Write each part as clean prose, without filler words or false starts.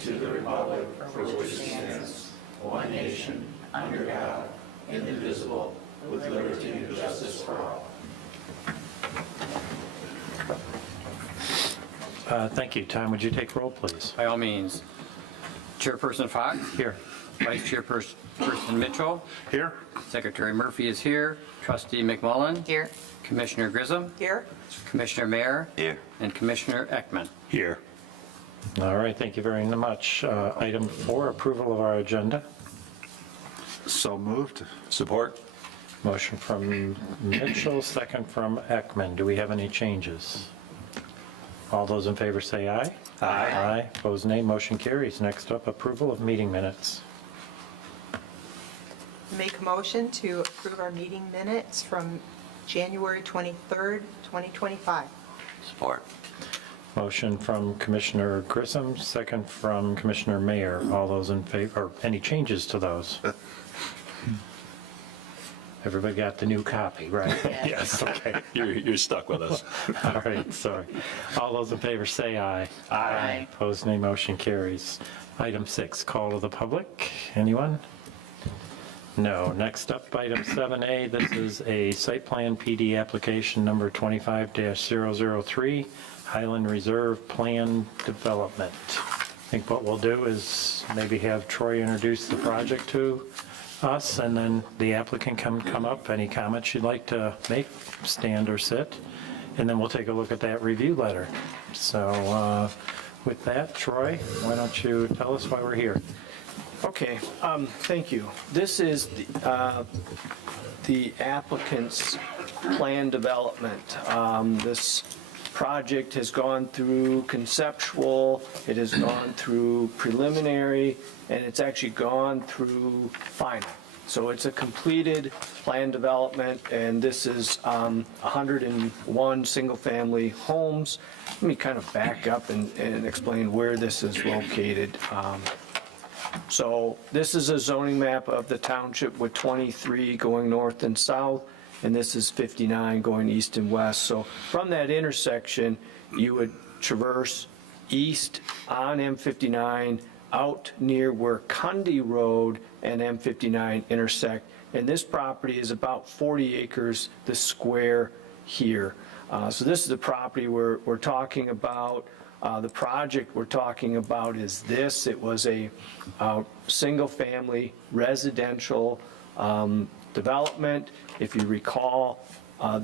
to the republic for which it stands, one nation, under God, indivisible, with liberty and justice for all. Thank you. Tom, would you take roll, please? By all means. Chairperson Fox, Here. Vice Chairperson Mitchell, Here. Secretary Murphy is here, Trustee McMullen, Here. Commissioner Grissom, Here. Commissioner Mayer, Here. and Commissioner Ekman. Here. All right, thank you very much. Item 4, approval of our agenda. So moved. Support. Motion from Mitchell, second from Ekman. Do we have any changes? All those in favor say aye. Aye. Aye. Opposed, nay. Motion carries. Next up, approval of meeting minutes. Make a motion to approve our meeting minutes from January 23rd, 2025. Support. Motion from Commissioner Grissom, second from Commissioner Mayer. All those in favor, or any changes to those? Everybody got the new copy, right? Yes, okay. You're stuck with us. All right, sorry. All those in favor say aye. Aye. Opposed, nay. Motion carries. Item 6, call to the public. Anyone? No. Next up, item 7A. This is a site plan PD application number 25-003, Highland Reserve Plan Development. I think what we'll do is maybe have Troy introduce the project to us, and then the applicant can come up. Any comments you'd like to make, stand or sit, and then we'll take a look at that review letter. So with that, Troy, why don't you tell us why we're here? Okay, thank you. This is the applicant's plan development. This project has gone through conceptual, it has gone through preliminary, and it's actually gone through final. So it's a completed plan development, and this is 101 single-family homes. Let me kind of back up and explain where this is located. So this is a zoning map of the township with 23 going north and south, and this is 59 going east and west. So from that intersection, you would traverse east on M59 out near where Cundy Road and M59 intersect. And this property is about 40 acres, the square here. So this is the property we're talking about. The project we're talking about is this. It was a single-family residential development. If you recall,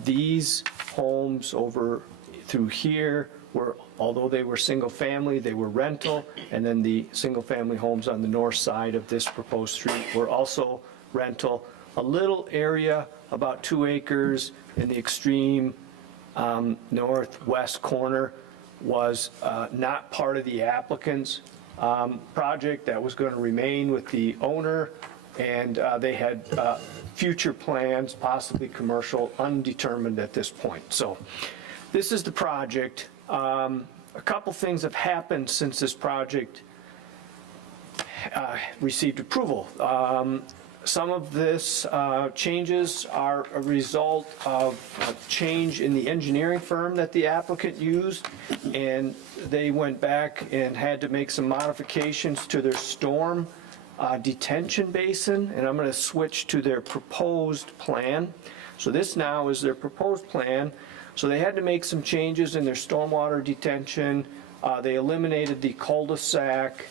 these homes over through here were, although they were single-family, they were rental, and then the single-family homes on the north side of this proposed street were also rental. A little area, about 2 acres in the extreme northwest corner, was not part of the applicant's project. That was going to remain with the owner, and they had future plans, possibly commercial, undetermined at this point. So this is the project. A couple things have happened since this project received approval. Some of this changes are a result of a change in the engineering firm that the applicant used, and they went back and had to make some modifications to their storm detention basin, and I'm going to switch to their proposed plan. So this now is their proposed plan. So they had to make some changes in their stormwater detention. They eliminated the cul-de-sac,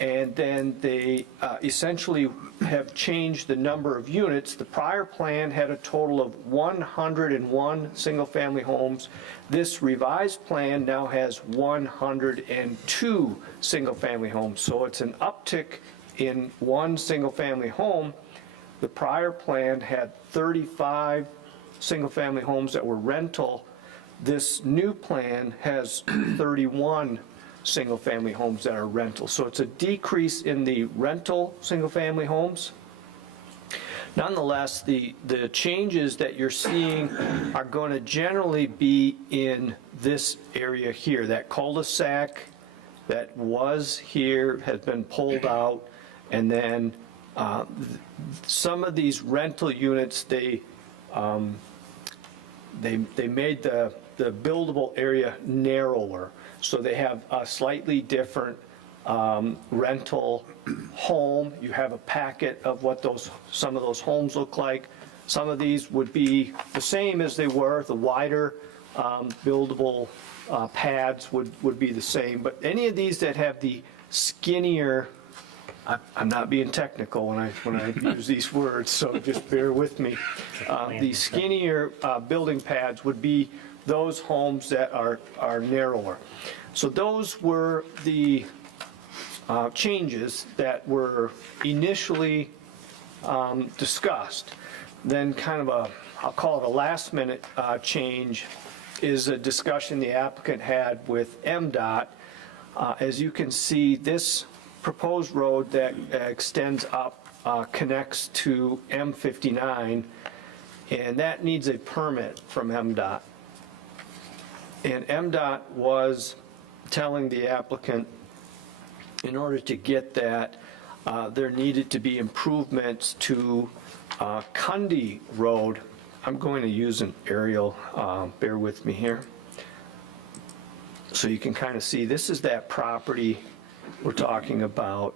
and then they essentially have changed the number of units. The prior plan had a total of 101 single-family homes. This revised plan now has 102 single-family homes. So it's an uptick in one single-family home. The prior plan had 35 single-family homes that were rental. This new plan has 31 single-family homes that are rental. So it's a decrease in the rental single-family homes. Nonetheless, the changes that you're seeing are going to generally be in this area here. That cul-de-sac that was here has been pulled out, and then some of these rental units, they made the buildable area narrower. So they have a slightly different rental home. You have a packet of what some of those homes look like. Some of these would be the same as they were. The wider buildable pads would be the same. But any of these that have the skinnier, I'm not being technical when I use these words, so just bear with me. The skinnier building pads would be those homes that are narrower. So those were the changes that were initially discussed. Then kind of I'll call it a last minute change is a discussion the applicant had with MDOT. As you can see, this proposed road that extends up connects to M59, and that needs a permit from MDOT. And MDOT was telling the applicant, in order to get that, there needed to be improvements to Cundy Road. I'm going to use an aerial, bear with me here. So you can kind of see, this is that property we're talking about.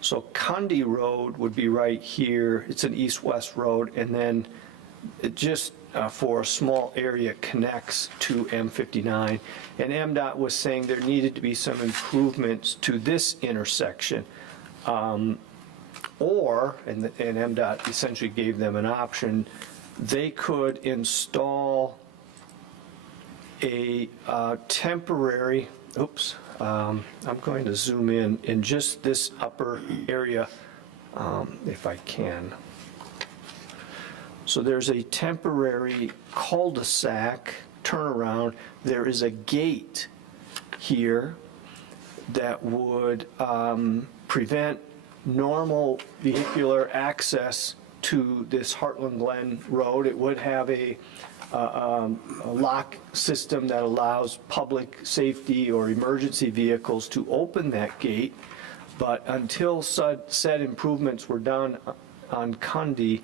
So Cundy Road would be right here. It's an east-west road, and then it just for a small area connects to M59. And MDOT was saying there needed to be some improvements to this intersection. Or, and MDOT essentially gave them an option, they could install a temporary, I'm going to zoom in just this upper area, if I can. So there's a temporary cul-de-sac turnaround. There is a gate here that would prevent normal vehicular access to this Heartland Glen Road. It would have a lock system that allows public safety or emergency vehicles to open that gate. But until said improvements were done on Cundy,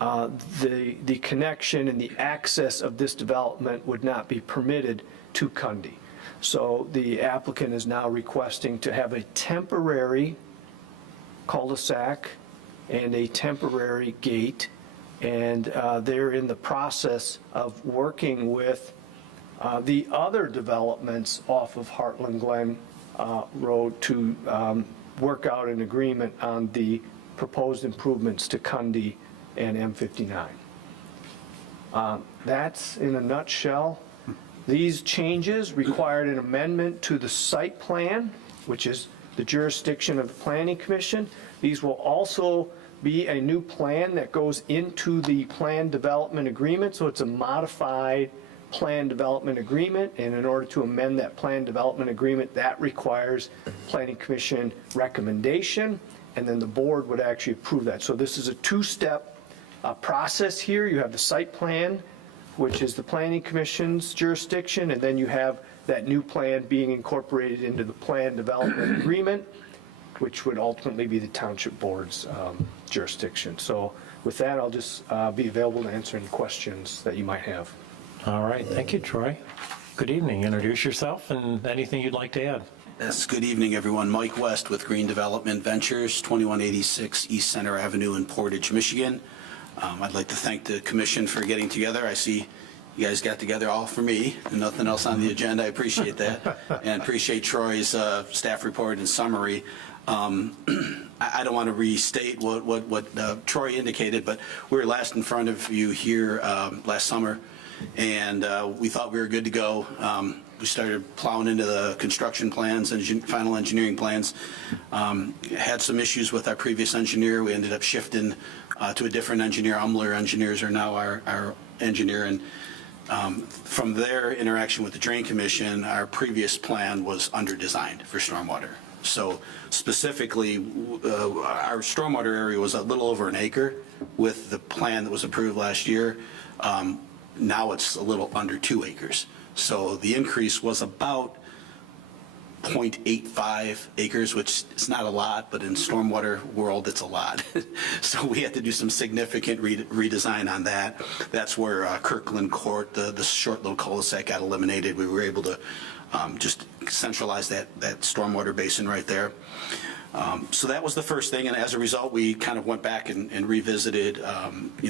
the connection and the access of this development would not be permitted to Cundy. So the applicant is now requesting to have a temporary cul-de-sac and a temporary gate, and they're in the process of working with the other developments off of Heartland Glen Road to work out an agreement on the proposed improvements to Cundy and M59. That's in a nutshell. These changes required an amendment to the site plan, which is the jurisdiction of the Planning Commission. These will also be a new plan that goes into the plan development agreement, so it's a modified plan development agreement, and in order to amend that plan development agreement, that requires Planning Commission recommendation, and then the board would actually approve that. So this is a two-step process here. You have the site plan, which is the Planning Commission's jurisdiction, and then you have that new plan being incorporated into the plan development agreement, which would ultimately be the Township Board's jurisdiction. So with that, I'll just be available to answer any questions that you might have. All right, thank you, Troy. Good evening. Introduce yourself and anything you'd like to add. Yes, good evening, everyone. Mike West with Green Development Ventures, 2186 East Center Avenue in Portage, Michigan. I'd like to thank the commission for getting together. I see you guys got together all for me and nothing else on the agenda. I appreciate that, and appreciate Troy's staff report and summary. I don't want to restate what Troy indicated, but we were last in front of you here last summer, and we thought we were good to go. We started plowing into the construction plans and final engineering plans. Had some issues with our previous engineer. We ended up shifting to a different engineer. Umler Engineers are now our engineer, and from their interaction with the Drain Commission, our previous plan was under-designed for stormwater. So specifically, our stormwater area was a little over an acre with the plan that was approved last year. Now it's a little under 2 acres. So the increase was about 0.85 acres, which is not a lot, but in stormwater world, it's a lot. So we had to do some significant redesign on that. That's where Kirkland Court, the short little cul-de-sac got eliminated. We were able to just centralize that stormwater basin right there. So that was the first thing, and as a result, we kind of went back and revisited,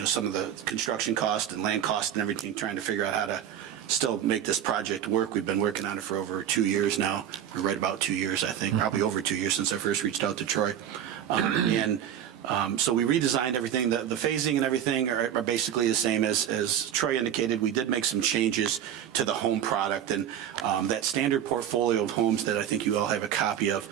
some of the construction cost and land cost and everything, trying to figure out how to still make this project work. We've been working on it for over 2 years now. We're right about 2 years, I think, probably over 2 years since I first reached out to Troy. So we redesigned everything. The phasing and everything are basically the same as Troy indicated. We did make some changes to the home product, and that standard portfolio of homes that I think you all have a copy of,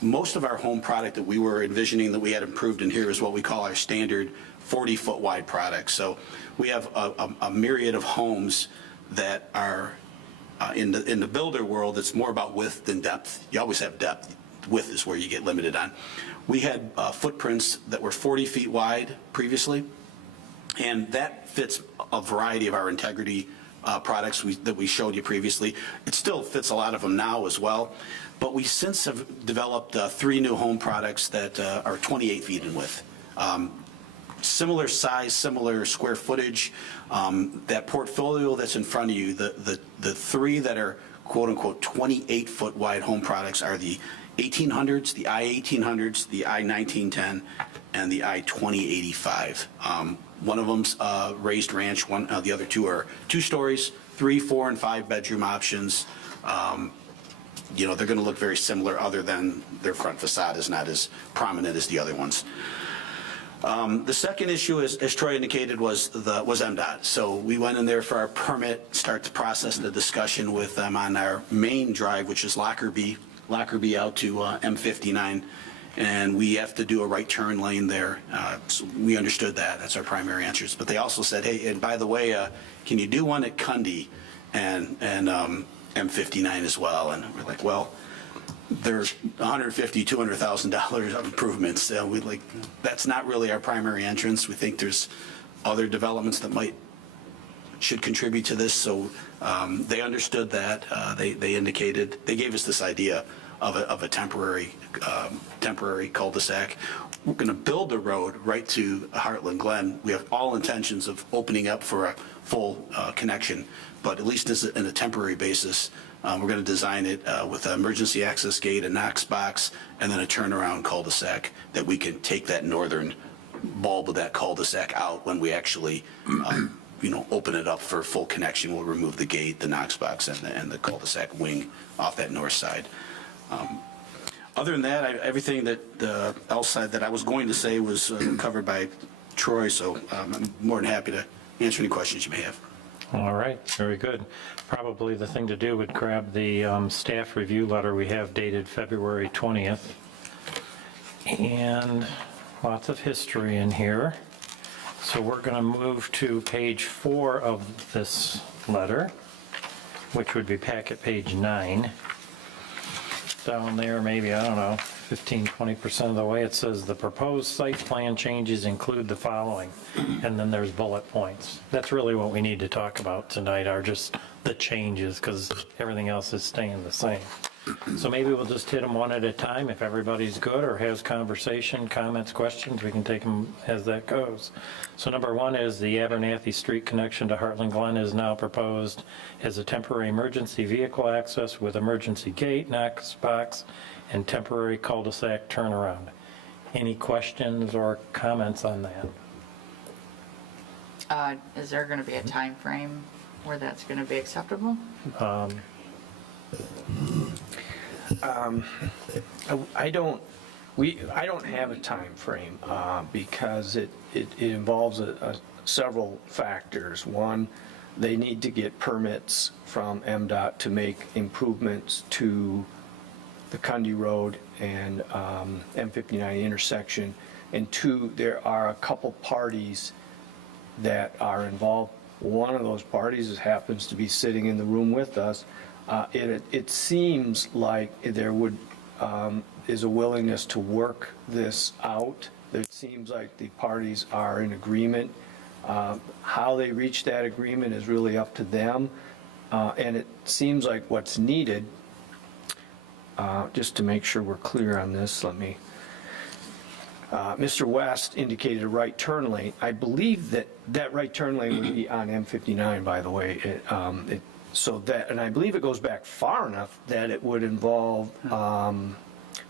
most of our home product that we were envisioning that we had improved in here is what we call our standard 40-foot wide product. So we have a myriad of homes that are in the builder world. It's more about width than depth. You always have depth. Width is where you get limited on. We had footprints that were 40 feet wide previously, and that fits a variety of our integrity products that we showed you previously. It still fits a lot of them now as well, but we since have developed 3 new home products that are 28 feet in width. Similar size, similar square footage. That portfolio that's in front of you, the 3 that are quote-unquote 28-foot wide home products are the 1800s, the I-1800s, the I-1910, and the I-2085. One of them's raised ranch. The other 2 are 2 stories, 3, 4, and 5 bedroom options. They're going to look very similar, other than their front facade is not as prominent as the other ones. The second issue, as Troy indicated, was MDOT. So we went in there for our permit, start the process and the discussion with them on our main drive, which is Lockerbie out to M59, and we have to do a right turn lane there. So we understood that. That's our primary answers. But they also said, hey, and by the way, can you do one at Cundy and M59 as well? And we're like, well, there's $150,000, $200,000 of improvements. That's not really our primary entrance. We think there's other developments that should contribute to this. So they understood that. They indicated, they gave us this idea of a temporary cul-de-sac. We're going to build the road right to Heartland Glen. We have all intentions of opening up for a full connection, but at least in a temporary basis. We're going to design it with an emergency access gate, a Knox box, and then a turnaround cul-de-sac that we can take that northern bulb of that cul-de-sac out when we actually, open it up for full connection. We'll remove the gate, the Knox box, and the cul-de-sac wing off that north side. Other than that, everything else that I was going to say was covered by Troy, so I'm more than happy to answer any questions you may have. All right, very good. Probably the thing to do would grab the staff review letter we have dated February 20th. And lots of history in here. So we're going to move to page 4 of this letter, which would be packet page 9. Down there, maybe, I don't know, 15-20% of the way, it says the proposed site plan changes include the following, and then there's bullet points. That's really what we need to talk about tonight, are just the changes, because everything else is staying the same. So maybe we'll just hit them one at a time. If everybody's good or has conversation, comments, questions, we can take them as that goes. So number 1 is the Abernathy Street connection to Heartland Glen is now proposed as a temporary emergency vehicle access with emergency gate, Knox box, and temporary cul-de-sac turnaround. Any questions or comments on that? Is there going to be a time frame where that's going to be acceptable? I don't have a time frame because it involves several factors. One, they need to get permits from MDOT to make improvements to the Cundy Road and M59 intersection. And 2, there are a couple parties that are involved. One of those parties happens to be sitting in the room with us. It seems like there is a willingness to work this out. It seems like the parties are in agreement. How they reach that agreement is really up to them. And it seems like what's needed, just to make sure we're clear on this, Mr. West indicated a right turn lane. I believe that right turn lane would be on M59, by the way. So that, and I believe it goes back far enough that it would involve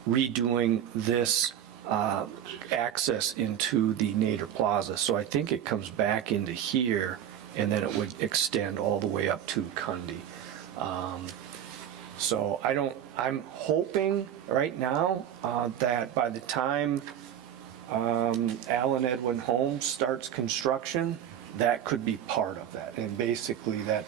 redoing this access into the Nader Plaza. So I think it comes back into here, and then it would extend all the way up to Cundy. So I'm hoping right now that by the time Allen Edwin Homes starts construction, that could be part of that. And basically that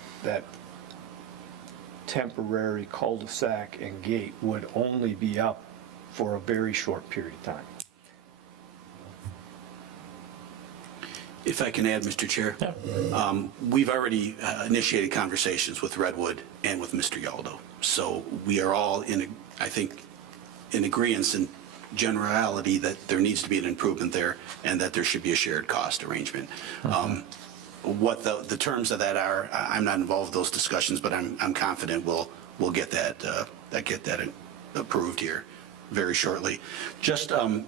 temporary cul-de-sac and gate would only be up for a very short period of time. If I can add, Mr. Chair? Yeah. We've already initiated conversations with Redwood and with Mr. Yaldo. So we are all I think, in agreeance in generality that there needs to be an improvement there and that there should be a shared cost arrangement. What the terms of that are, I'm not involved in those discussions, but I'm confident we'll get that approved here very shortly. Just to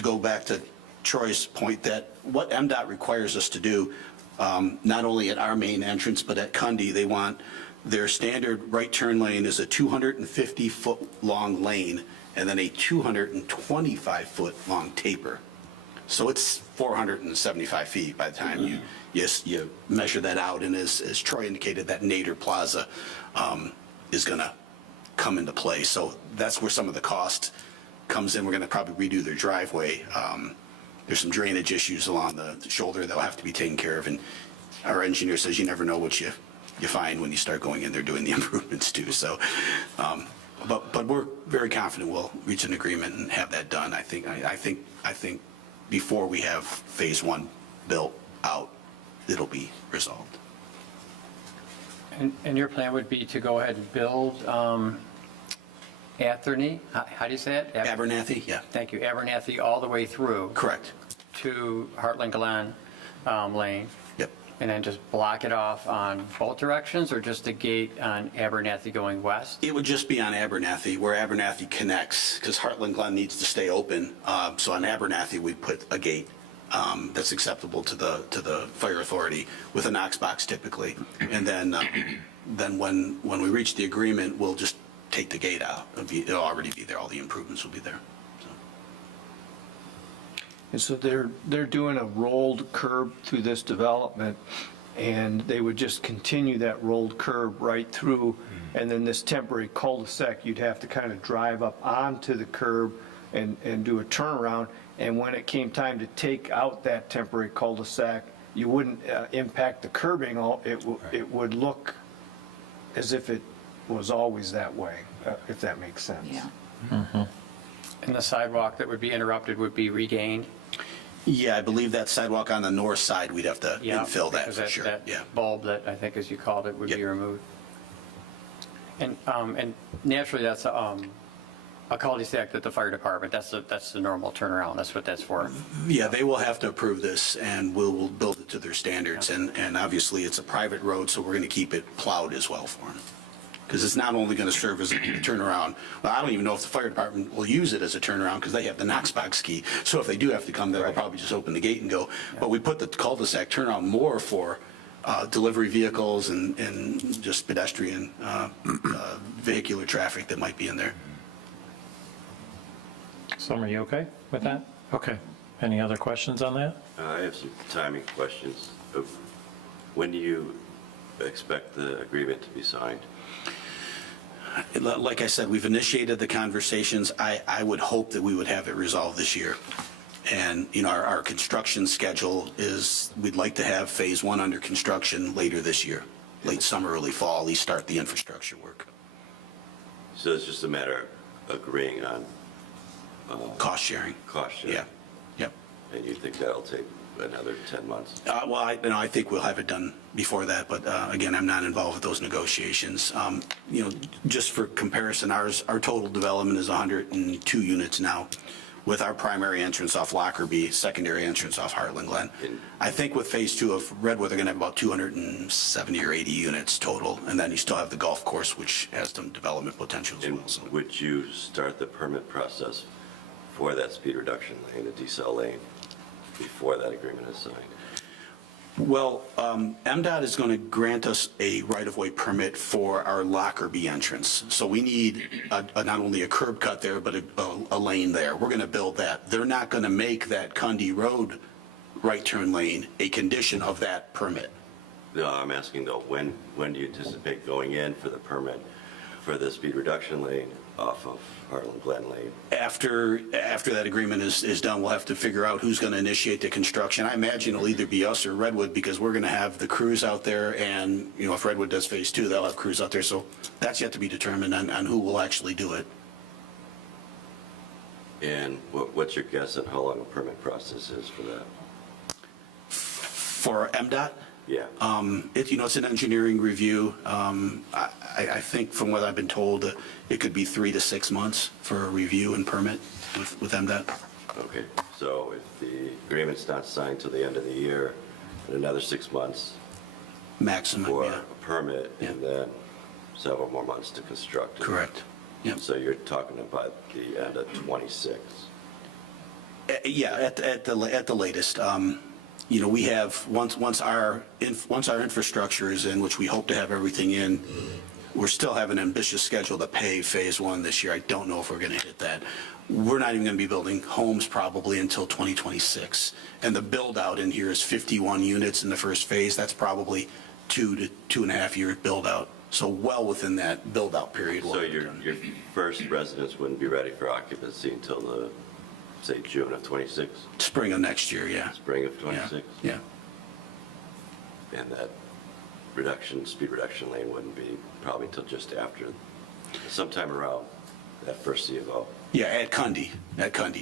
go back to Troy's point, that what MDOT requires us to do, not only at our main entrance, but at Cundy, they want their standard right turn lane is a 250-foot long lane and then a 225-foot long taper. So it's 475 feet by the time you measure that out. And as Troy indicated, that Nader Plaza is going to come into play. So that's where some of the cost comes in. We're going to probably redo their driveway. There's some drainage issues along the shoulder that will have to be taken care of. And our engineer says you never know what you find when you start going in there doing the improvements too. So, but we're very confident we'll reach an agreement and have that done. I think before we have phase one built out, it'll be resolved. And your plan would be to go ahead and build Atherny, how do you say it? Abernathy, yeah. Thank you, Abernathy all the way through Correct. to Heartland Glen Lane, Yep. and then just block it off on both directions, or just a gate on Abernathy going west? It would just be on Abernathy, where Abernathy connects, because Heartland Glen needs to stay open. So on Abernathy, we put a gate that's acceptable to the fire authority with a Knox box typically. And then when we reach the agreement, we'll just take the gate out. It'll already be there. All the improvements will be there. And so they're doing a rolled curb through this development, and they would just continue that rolled curb right through, and then this temporary cul-de-sac, you'd have to kind of drive up onto the curb and do a turnaround, and when it came time to take out that temporary cul-de-sac, you wouldn't impact the curbing, it would look as if it was always that way, if that makes sense. Yeah. And the sidewalk that would be interrupted would be regained? Yeah, I believe that sidewalk on the north side, we'd have to Yeah, infill that because for sure. That Yeah. bulb that, I think as you called it, would be Yep. removed. And naturally, that's a cul-de-sac that the fire department, that's the normal turnaround, that's what that's for. Yeah, they will have to approve this, and we'll build it to their standards. And obviously, it's a private road, so we're going to keep it plowed as well for them. Because it's not only going to serve as a turnaround, well, I don't even know if the fire department will use it as a turnaround because they have the Knox box key. So if they do have to come, they'll probably just open the gate and go. But we put the cul-de-sac turnaround more for delivery vehicles and just pedestrian vehicular traffic that might be in there. So are you okay with that? Okay. Any other questions on that? I have some timing questions. When do you expect the agreement to be signed? Like I said, we've initiated the conversations. I would hope that we would have it resolved this year. And, our construction schedule is, we'd like to have phase one under construction later this year, late summer, early fall, at least start the infrastructure work. So it's just a matter of agreeing on Cost sharing. cost sharing? Yeah. Yep. And you think that'll take another 10 months? Well, I think we'll have it done before that, but again, I'm not involved with those negotiations. Just for comparison, our total development is 102 units now, with our primary entrance off Lockerbie, secondary entrance off Heartland Glen. I think with phase two of Redwood, they're going to have about 270 or 80 units total, and then you still have the golf course, which has some development potential as And well. So. would you start the permit process for that speed reduction lane, the decel lane, before that agreement is signed? Well, MDOT is going to grant us a right-of-way permit for our Lockerbie entrance. So we need not only a curb cut there, but a lane there. We're going to build that. They're not going to make that Cundy Road right turn lane a condition of that permit. No, I'm asking though, when do you anticipate going in for the permit for the speed reduction lane off of Heartland Glen Lane? After that agreement is done, we'll have to figure out who's going to initiate the construction. I imagine it'll either be us or Redwood, because we're going to have the crews out there, and, you know, if Redwood does phase 2, they'll have crews out there. So that's yet to be determined on who will actually do it. And what's your guess on how long a permit process is for that? For MDOT, Yeah. it's an engineering review. I think from what I've been told, it could be 3 to 6 months for a review and permit with MDOT. Okay, so if the agreement's not signed till the end of the year, and another 6 months Maximum, for yeah. a permit, and then several more months to construct. Correct. Yep. So you're talking about the end of '26. Yeah, at the latest. We have, once our infrastructure is in, which we hope to have everything in, we're still have an ambitious schedule to pave phase 1 this year. I don't know if we're going to hit that. We're not even going to be building homes probably until 2026. And the build out in here is 51 units in the first phase. That's probably 2 to 2.5 year build out. So well within that build out period. So your first residence wouldn't be ready for occupancy until the, say, June of '26, Spring of next year, yeah. spring of '26? Yeah. And that speed reduction lane wouldn't be probably until just after, sometime around that first C of O. Yeah, at Cundy,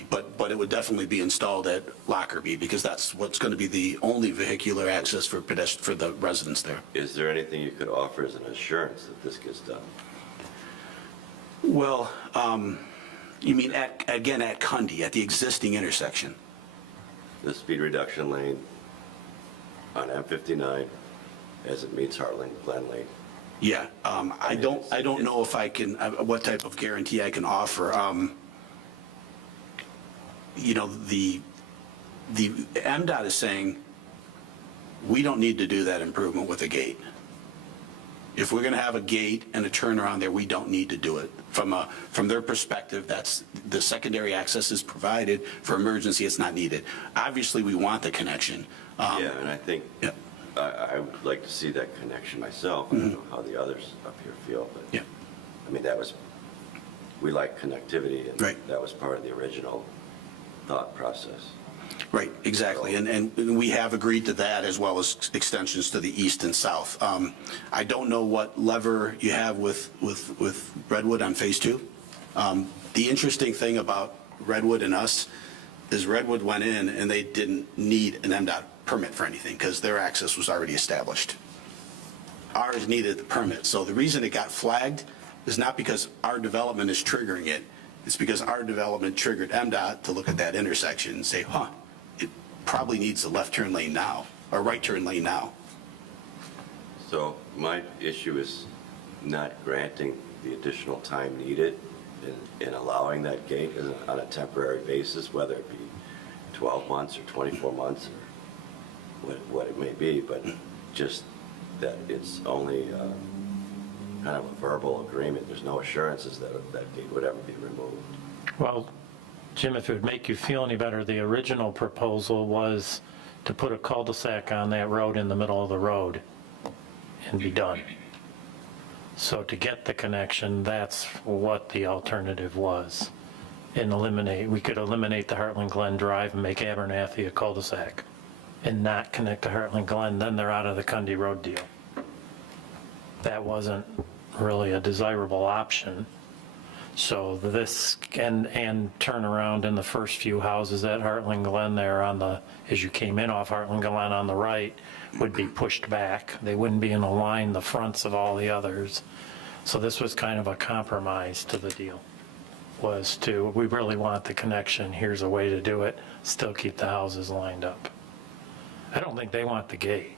but it would definitely be installed at Lockerbie, because that's what's going to be the only vehicular access for the residents there. Is there anything you could offer as an assurance that this gets done? Well, you mean at Cundy, at the existing intersection? The speed reduction lane on M59 as it meets Heartland Glen Lane? Yeah, I don't know if I can, what type of guarantee I can offer. The MDOT is saying, we don't need to do that improvement with a gate. If we're going to have a gate and a turnaround there, we don't need to do it. From their perspective, that's the secondary access is provided. For emergency, it's not needed. Obviously, we want the connection. Yeah, and I think, Yeah. I would like to see that connection myself. I don't know how the others up here feel, but Yeah. I mean, we like connectivity, and Right. that was part of the original thought process. Right, exactly. And we have agreed to that, as well as extensions to the east and south. I don't know what lever you have with Redwood on phase 2. The interesting thing about Redwood and us is Redwood went in and they didn't need an MDOT permit for anything, because their access was already established. Ours needed the permit. So the reason it got flagged is not because our development is triggering it. It's because our development triggered MDOT to look at that intersection and say, it probably needs a left turn lane now, or right turn lane now. So my issue is not granting the additional time needed in allowing that gate on a temporary basis, whether it be 12 months or 24 months, or what it may be, but just that it's only kind of a verbal agreement. There's no assurances that that gate would ever be removed. Well, Jim, if it would make you feel any better, the original proposal was to put a cul-de-sac on that road in the middle of the road and be done. So to get the connection, that's what the alternative was. And we could eliminate the Heartland Glen Drive and make Abernathy a cul-de-sac and not connect to Heartland Glen, then they're out of the Cundy Road deal. That wasn't really a desirable option. So this and turn around in the first few houses at Heartland Glen there as you came in off Heartland Glen on the right, would be pushed back. They wouldn't be in a line, the fronts of all the others. So this was kind of a compromise to the deal, we really want the connection, here's a way to do it, still keep the houses lined up. I don't think they want the gate.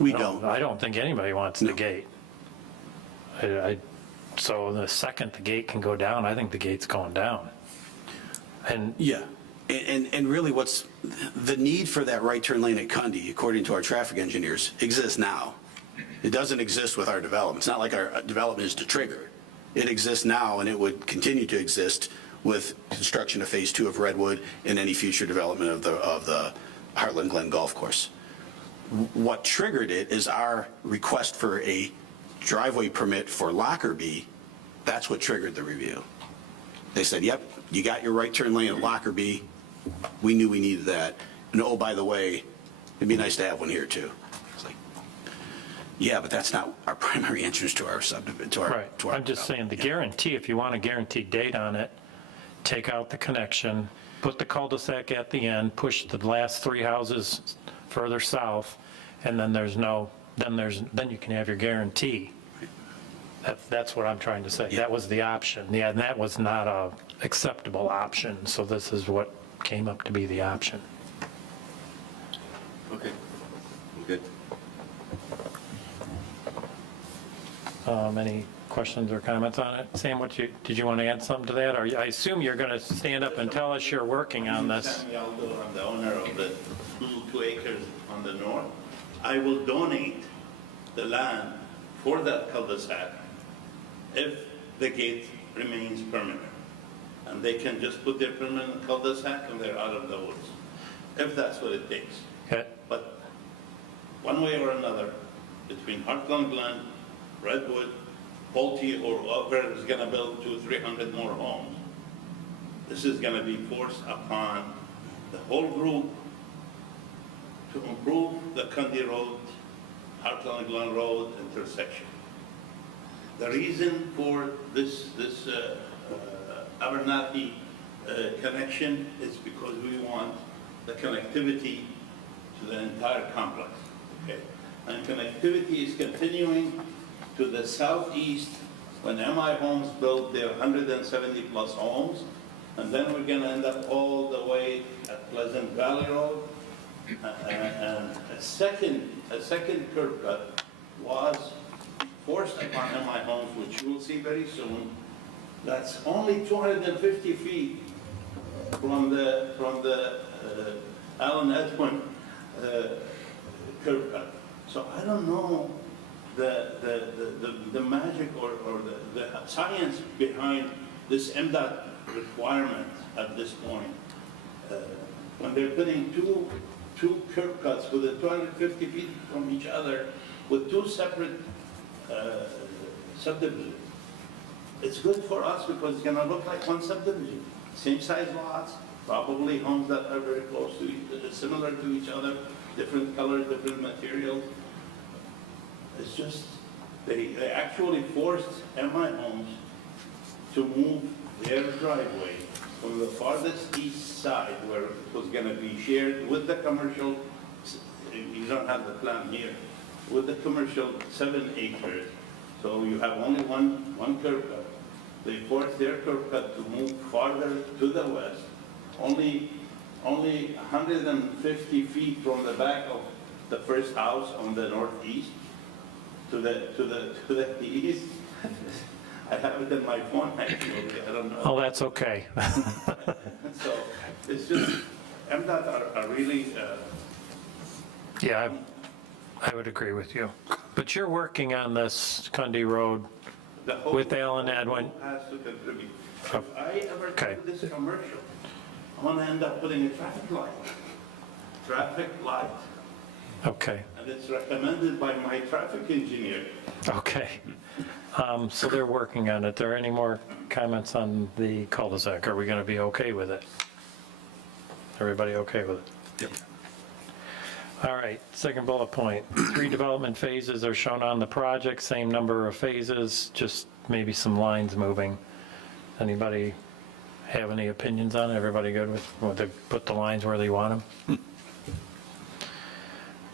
We don't. I don't think anybody wants the gate. So the second the gate can go down, I think the gate's going down. And Yeah. And really what's, the need for that right turn lane at Cundy, according to our traffic engineers, exists now. It doesn't exist with our development. It's not like our development is to trigger. It exists now, and it would continue to exist with construction of Phase 2 of Redwood and any future development of the Heartland Glen Golf Course. What triggered it is our request for a driveway permit for Lockerbie. That's what triggered the review. They said, yep, you got your right turn lane at Lockerbie. We knew we needed that. And oh, by the way, it'd be nice to have one here too. It's like, yeah, but that's not our primary entrance to our subdivision, to our. Right, to our I'm just saying, the development. guarantee, if you want a guaranteed date on it, take out the connection, put the cul-de-sac at the end, push the last 3 houses further south, and then there's no, then you can have your guarantee. That's what I'm trying to say. That was the option. Yeah, and that was not a acceptable option, so this is what came up to be the option. Okay, I'm good. Any questions or comments on it? Sam, did you want to add something to that? Or I assume you're going to stand up and tell us you're working on this. Sammy Aldo, I'm the owner of the 2 acres on the north. I will donate the land for that cul-de-sac if the gate remains permanent. And they can just put their permanent cul-de-sac and they're out of the woods, if that's what it takes. Okay. But one way or another, between Heartland Glen, Redwood, Pulte, or whoever is gonna build 200-300 more homes, this is gonna be forced upon the whole group to improve the Cundy Road, Heartland Glen Road intersection. The reason for this Abernathy connection is because we want the connectivity to the entire complex, okay? And connectivity is continuing to the southeast when MI Homes built their 170 plus homes, and then we're gonna end up all the way at Pleasant Valley Road. And a second curb cut was forced upon MI Homes, which you will see very soon. That's only 250 feet from the Allen Edwin curb cut. So I don't know the magic or the science behind this MDOT requirement at this point. When they're putting two curb cuts within 250 feet from each other with 2 separate subdivisions. It's good for us because it's gonna look like one subdivision. Same size lots, probably homes that are very close to similar to each other, different colors, different materials. It's just, they actually forced MI Homes to move their driveway from the farthest east side where it was gonna be shared with the commercial, you don't have the plan here, with the commercial 7 acres. So you have only one curb cut. They forced their curb cut to move farther to the west, only 150 feet from the back of the first house on the northeast to the east. I have it in my phone actually, I don't know. Oh, that's okay. So it's just, MDOT are really, Yeah, I would agree with you. But you're working on this Cundy Road the whole. with Alan Edwin. Has to contribute. If I ever Okay. do this commercial, I'm gonna end up putting a traffic light. Okay, And it's recommended by my traffic engineer. okay. So they're working on it. Are there any more comments on the cul-de-sac? Are we going to be okay with it? Everybody okay with it? Yep. All right, second bullet point. 3 development phases are shown on the project, same number of phases, just maybe some lines moving. Anybody have any opinions on it? Everybody good with, they put the lines where they want them?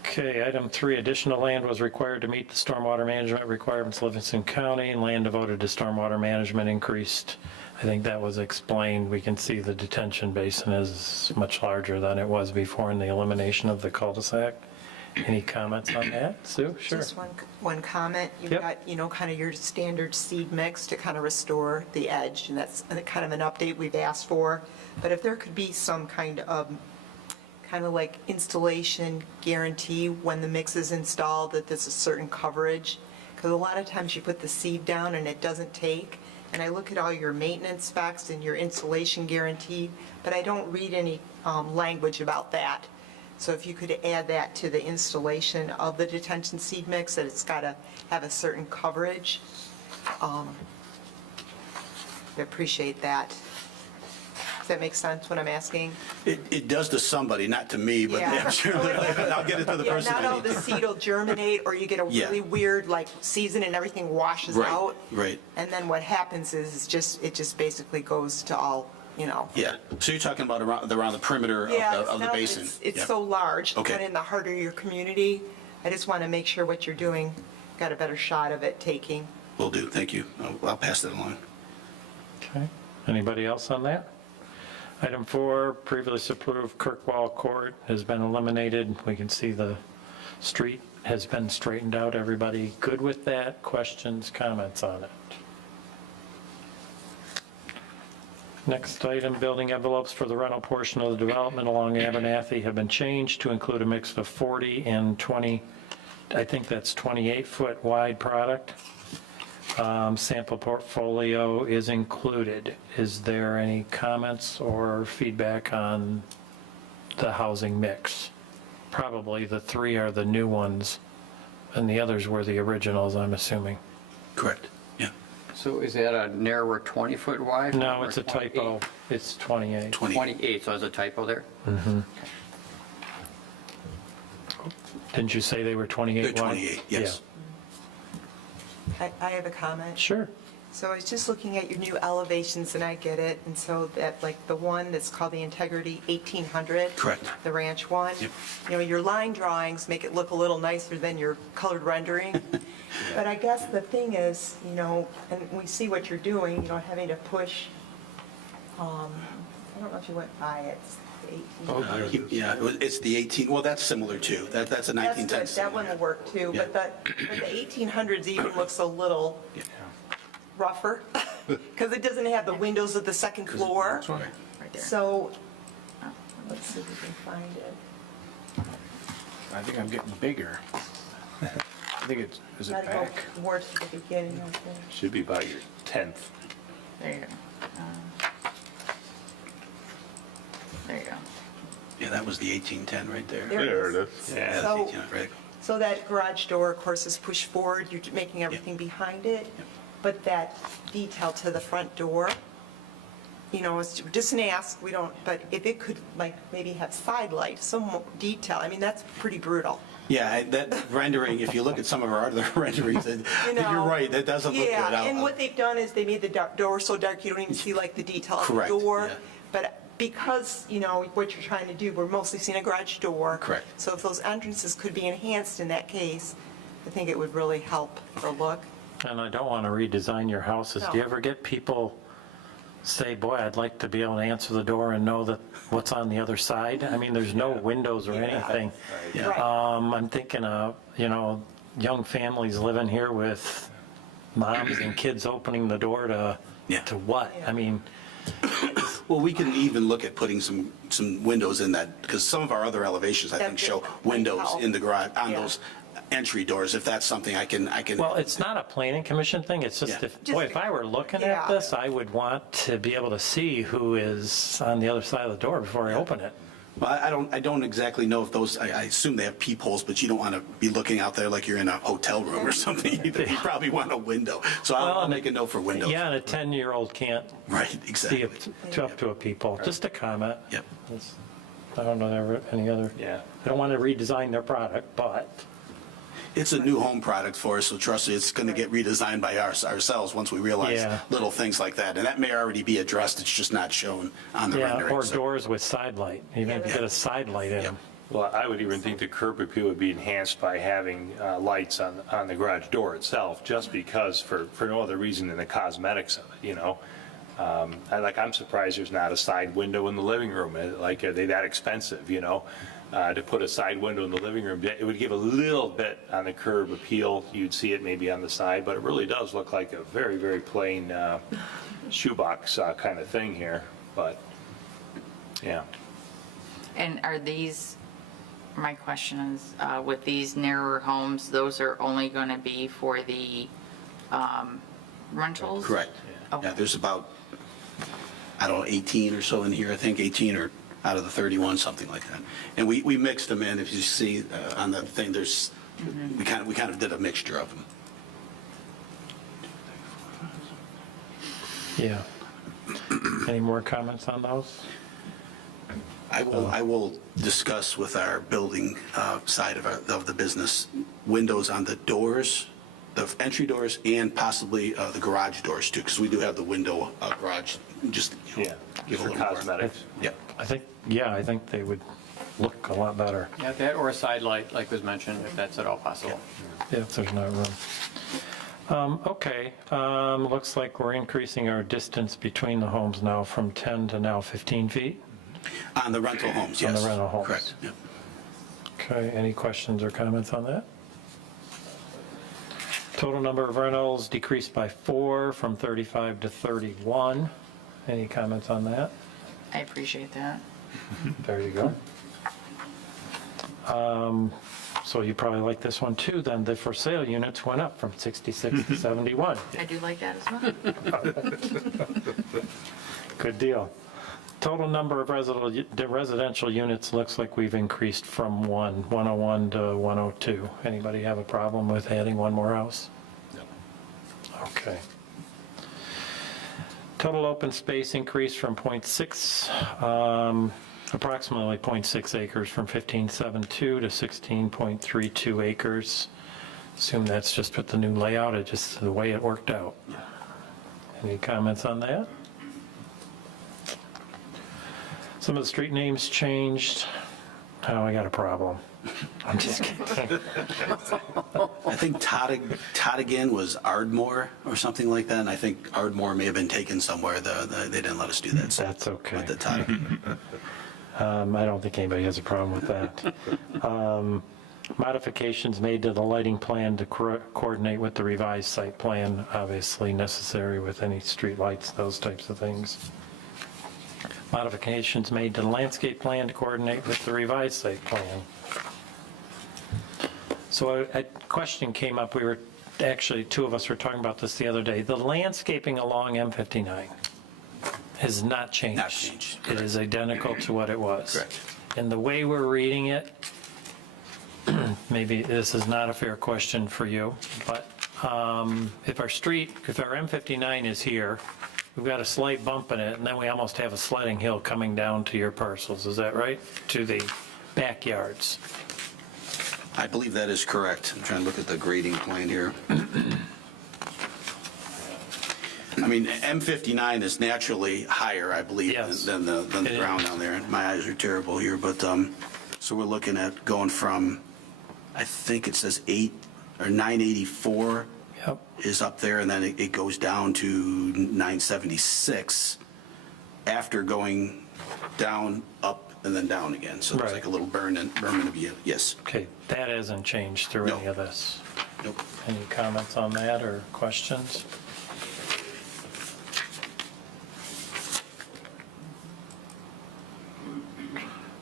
Okay, item 3, additional land was required to meet the stormwater management requirements of Livingston County. Land devoted to stormwater management increased. I think that was explained. We can see the detention basin is much larger than it was before in the elimination of the cul-de-sac. Any comments on that? Sue? Sure. Just one comment. You've Yep. got, kind of your standard seed mix to kind of restore the edge, and that's kind of an update we've asked for. But if there could be some kind of like installation guarantee when the mix is installed, that there's a certain coverage, because a lot of times you put the seed down and it doesn't take. And I look at all your maintenance specs and your installation guarantee, but I don't read any language about that. So if you could add that to the installation of the detention seed mix, that it's got to have a certain coverage, I appreciate that. Does that make sense, what I'm asking? It does to somebody, not to me, but Yeah. yeah, sure. I'll get it to the Yeah, person. not I all need the to. seed will germinate, or you get a Yeah. really weird, like, season and everything washes Right, out. right. And then what happens is, it just basically goes to all, Yeah, so you're talking about around the perimeter Yeah, of the now basin? it's Yeah. so large, Okay. but in the heart of your community, I just want to make sure what you're doing, got a better shot of it taking. Will do, thank you. I'll pass that along. Okay. Anybody else on that? Item 4, previously approved Kirkwall Court has been eliminated. We can see the street has been straightened out. Everybody good with that? Questions, comments on it? Next item, building envelopes for the rental portion of the development along Abernathy have been changed to include a mix of 40 and 20, I think that's 28-foot wide product. Sample portfolio is included. Is there any comments or feedback on the housing mix? Probably the 3 are the new ones, and the others were the originals, I'm assuming. Correct, yeah. So is that a narrower 20-foot wide? No, or it's a 28? typo. It's 28. 28, so there's a typo there? Didn't you say they were 28 wide? They're 28, yes. I have a comment. Yeah. Sure. So I was just looking at your new elevations, and I get it, and so that, like, the one that's called the Integrity 1800. Correct. The ranch one. Yep. Your line drawings make it look a little nicer than your colored rendering. But I guess the thing is, and we see what you're doing, having to push, I don't know if you went by it, it's the 18. Yeah, it's the 18, well, that's similar too. That's a That's 1910. good, that one will work too, Yeah. but the 1800s even looks a little rougher, because it doesn't have the windows of the second floor. Right there. So, let's see if we can find it. I think I'm getting bigger. I think is it Gotta back? go more to the beginning, I think. Should be about your 10th. There you go. There you go. Yeah, that was the 1810 right there. There it is. Yeah, that's So- 1800, right. So that garage door, of course, is pushed forward, you're making everything behind it, but that detail to the front door, it's just an ask, we don't, but if it could, like, maybe have side light, some more detail, I mean, that's pretty brutal. Yeah, that rendering, if you look at some of our other renderings, you're right, that doesn't look good. Yeah, and what they've done is they made the door so dark you don't even see, like, the detail of the Correct, door. yeah. But because, what you're trying to do, we're mostly seeing a garage door. Correct. So if those entrances could be enhanced in that case, I think it would really help the look. And I don't want to redesign your houses. Do you No. ever get people say, boy, I'd like to be able to answer the door and know that what's on the other side? I mean, there's no windows or anything. Right. I'm thinking of, young families living here with moms and kids opening the door to Yeah. what? Yeah. I mean, Well, we can even look at putting some windows in that, because some of our other elevations, I think, That show might windows help. in the garage, on Yeah. those entry doors, if that's something I can. well, it's not a planning commission thing. It's just Yeah. if I were looking Yeah. at this, I would want to be able to see who is on the other side of the door before I open it. Well, I don't exactly know if those, I assume they have peepholes, but you don't want to be looking out there like you're in a hotel room or something either. You probably want a window. So I'll make a note for windows. Yeah, and a 10-year-old can't Right, see exactly. up to a peephole. Just a comment. Yep. I don't know there any other. Yeah. I don't want to redesign their product, but It's a new home product for us, so trust me, it's going to get redesigned by ourselves once we realize Yeah. little things like that. And that may already be addressed, it's just not shown on the yeah, rendering. or so- doors with side light. Even if you get a side light in them. Well, I would even think the curb appeal would be enhanced by having lights on the garage door itself, just because, for no other reason than the cosmetics of it, I'm surprised there's not a side window in the living room. Like, are they that expensive, to put a side window in the living room. It would give a little bit on the curb appeal. You'd see it maybe on the side, but it really does look like a very, very plain shoebox kind of thing here, but, yeah. And are these, my question is, with these narrower homes, those are only going to be for the rentals? Correct. Okay. Yeah, there's about, I don't know, 18 or so in here, I think, 18 or out of the 31, something like that. And we mixed them in, if you see on the thing, there's, we kind of did a mixture of them. Yeah. Any more comments on those? I will discuss with our building side of the business, windows on the doors, the entry doors, and possibly the garage doors too, because we do have the window garage, just, you know, Yeah, give a for little more. cosmetics. Yeah. I think they would look a lot better. Yeah, that or a side light, like was mentioned, if that's at all possible. Yeah, if there's not room. Okay, looks like we're increasing our distance between the homes now from 10 to now 15 feet. On the rental homes, On yes. the rental homes. Correct, yep. Okay, any questions or comments on that? Total number of rentals decreased by 4 from 35 to 31. Any comments on that? I appreciate that. There you go. So you probably like this one too, then. The for sale units went up from 66 to 71. I do like that as well. Good deal. Total number of residential units looks like we've increased from 101 to 102. Anybody have a problem with adding one more house? No. Okay. Total open space increased from approximately 0.6 acres from 15.72 to 16.32 acres. Assume that's just with the new layout, it's just the way it worked out. Any comments on that? Some of the street names changed. Oh, I got a problem. I'm just kidding. I think Tottigan was Ardmore or something like that, and I think Ardmore may have been taken somewhere. They didn't let us do that. So That's okay. with the Tottigan. I don't think anybody has a problem with that. Modifications made to the lighting plan to coordinate with the revised site plan, obviously necessary with any street lights, those types of things. Modifications made to the landscape plan to coordinate with the revised site plan. So a question came up, actually, two of us were talking about this the other day. The landscaping along M59 has not changed. Not changed, It is identical to what it was. Correct. And the way we're reading it, maybe this is not a fair question for you, but if our M59 is here, we've got a slight bump in it, and then we almost have a sledding hill coming down to your parcels, is that right? To the backyards. I believe that is correct. I'm trying to look at the grading plan here. I mean, M59 is naturally higher, I believe, Yes. than the It is. ground down there. My eyes are terrible here, but, so we're looking at going from, I think it says 984 Yep. is up there, and then it goes down to 976 after going down, up, and then down again. So there's Right. like a little berm of you. Yes. Okay, that hasn't changed through No. any of this. Nope. Any comments on that or questions?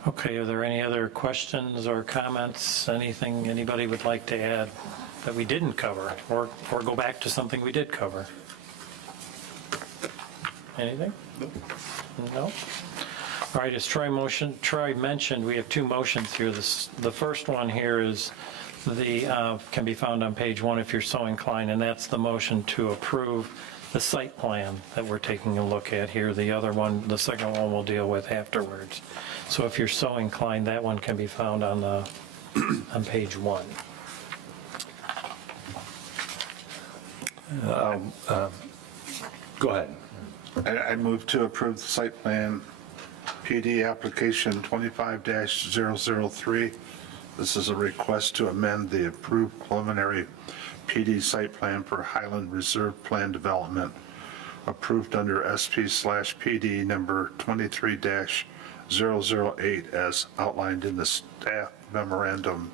Okay, are there any other questions or comments? Anything anybody would like to add that we didn't cover, or go back to something we did cover? Anything? No? All right, as Troy mentioned, we have two motions here. The first one here is can be found on page 1 if you're so inclined, and that's the motion to approve the site plan that we're taking a look at here. The other one, the second one, we'll deal with afterwards. So if you're so inclined, that one can be found on page 1. Go ahead. I move to approve the site plan PD application 25-003. This is a request to amend the approved preliminary PD site plan for Highland Reserve Plan Development approved under SP/PD number 23-003 008 as outlined in the staff memorandum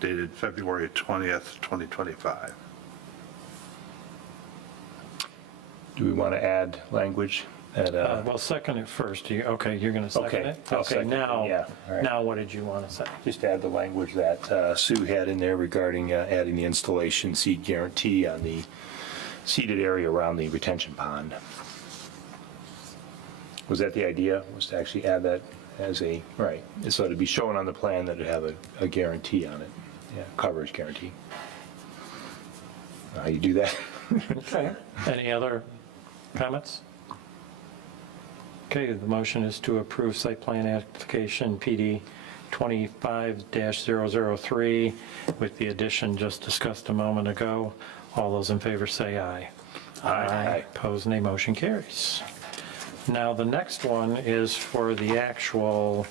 dated February 20th, 2025. Do we want to add language that, Well, second it first. Okay, you're going to second Okay, it? I'll Okay, second it, now, yeah, all right. now what did you want to say? just add the language that Sue had in there regarding adding the installation seed guarantee on the seeded area around the retention pond? Was that the idea, was to actually add that as a, right, so to be shown on the plan that it have a guarantee on it, yeah, coverage guarantee. How you do that? Okay. Any other comments? Okay, the motion is to approve site plan application PD 25-003 with the addition just discussed a moment ago. All those in favor say aye. Aye. Opposed, nay. Motion carries. Now, the next one is for the actual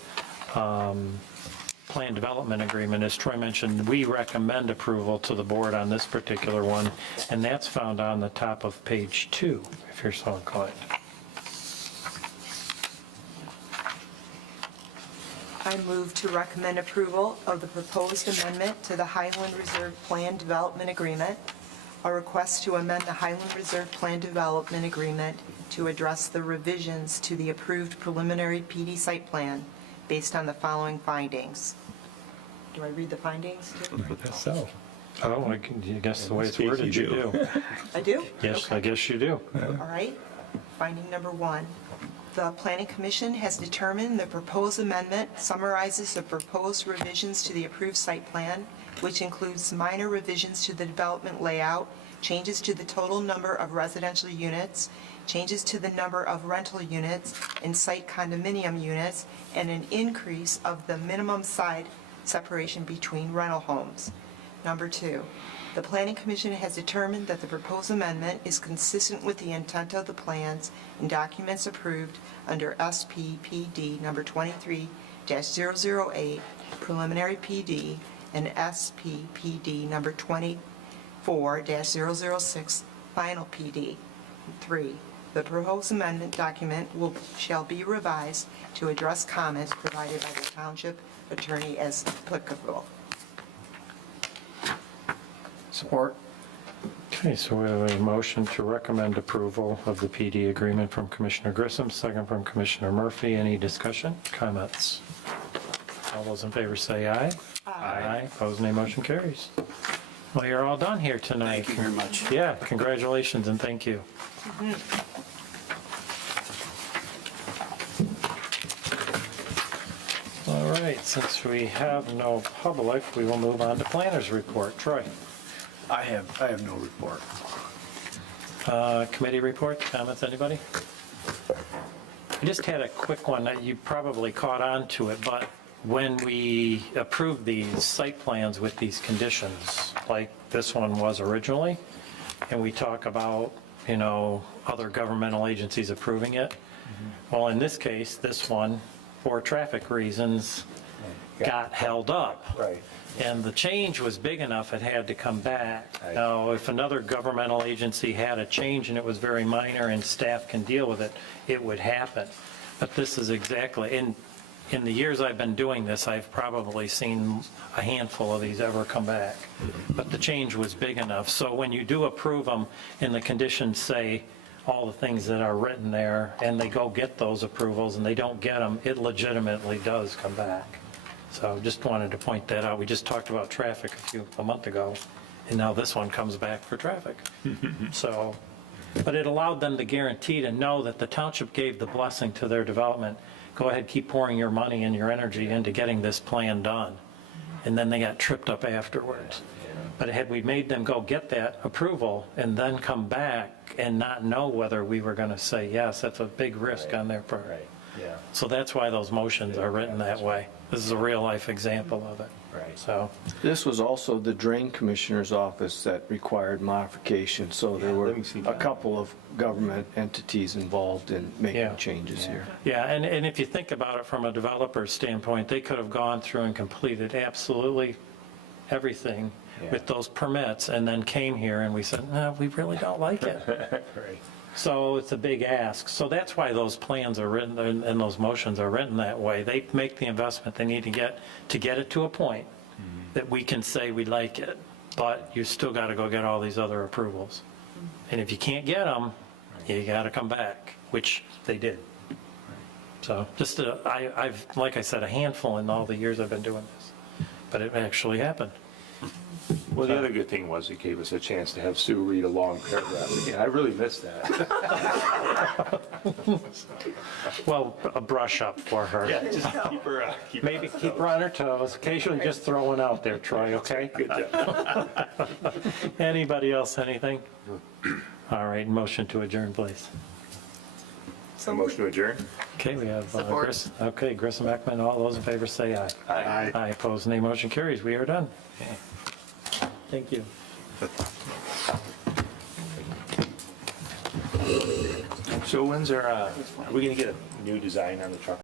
plan development agreement. As Troy mentioned, we recommend approval to the board on this particular one, and that's found on the top of page 2, if you're so inclined. I move to recommend approval of the proposed amendment to the Highland Reserve Plan Development Agreement, a request to amend the Highland Reserve Plan Development Agreement to address the revisions to the approved preliminary PD site plan based on the following findings. Do I read the findings too? So. Oh, I guess the way it's worded, you do. I do? Yes, Okay. I guess you do. All right. Finding number 1. The Planning Commission has determined the proposed amendment summarizes the proposed revisions to the approved site plan, which includes minor revisions to the development layout, changes to the total number of residential units, changes to the number of rental units and site condominium units, and an increase of the minimum side separation between rental homes. Number 2, the Planning Commission has determined that the proposed amendment is consistent with the intent of the plans and documents approved under SPPD number 23-008, preliminary PD, and SPPD number 24-006, final PD. 3, the proposed amendment document shall be revised to address comments provided by the township attorney as applicable. Support. Okay, so we have a motion to recommend approval of the PD agreement from Commissioner Grissom, second from Commissioner Murphy. Any discussion, comments? All those in favor say aye. Aye. Opposed, nay. Motion carries. Well, you're all done here tonight. Thank you very much. Yeah, congratulations and thank you. All right, since we have no public, we will move on to planners report. Troy, I have no report. committee report, comments, anybody? I just had a quick one that you probably caught on to it, but when we approved these site plans with these conditions, like this one was originally, and we talk about, you know, other governmental agencies approving it, well, in this case, this one, for traffic reasons, got held up. Right. And the change was big enough, it had to come back. Right. Now, if another governmental agency had a change and it was very minor and staff can deal with it, it would happen. But this is exactly, in the years I've been doing this, I've probably seen a handful of these ever come back. But the change was big enough. So when you do approve them and the conditions say all the things that are written there, and they go get those approvals and they don't get them, it legitimately does come back. So just wanted to point that out. We just talked about traffic a month ago, and now this one comes back for traffic. So, but it allowed them to guarantee to know that the township gave the blessing to their development. Go ahead, keep pouring your money and your energy into getting this plan done. And then they got tripped up afterwards. But had we made them go get that approval and then come back and not know whether we were going to say yes, that's a big risk on their part. Right, yeah, So that's why those motions are written that way. This is a real-life example of it. right. So, This was also the drain commissioner's office that required modification, so there Yeah, were let me see a that. couple of government entities involved in Yeah. making changes here. yeah, and if you think about it from a developer's standpoint, they could have gone through and completed absolutely everything Yeah. with those permits and then came here and we said, no, we really don't like it. Right. So it's a big ask. So that's why those plans are written and those motions are written that way. They make the investment they need to get it to a point that we can say we like it, but you still got to go get all these other approvals. And if you can't get them, you got to come back, which they did. So just, I've, like I said, a handful in all the years I've been doing this, but it actually happened. Well, the other good thing was it gave us a chance to have Sue read a long paragraph again. I really missed that. Well, a brush up for her. Yeah, just keep her, Maybe keep her on her toes, occasionally just throw one out there, Troy, okay? good job. Anybody else, anything? All right, motion to adjourn, please. A motion to adjourn? Okay, we have Support. Grissom, Ekman, all those in favor say aye. Aye. Aye, opposed, nay, motion carries, we are done. Thank you. So when's our, are we gonna get a new design on the truck?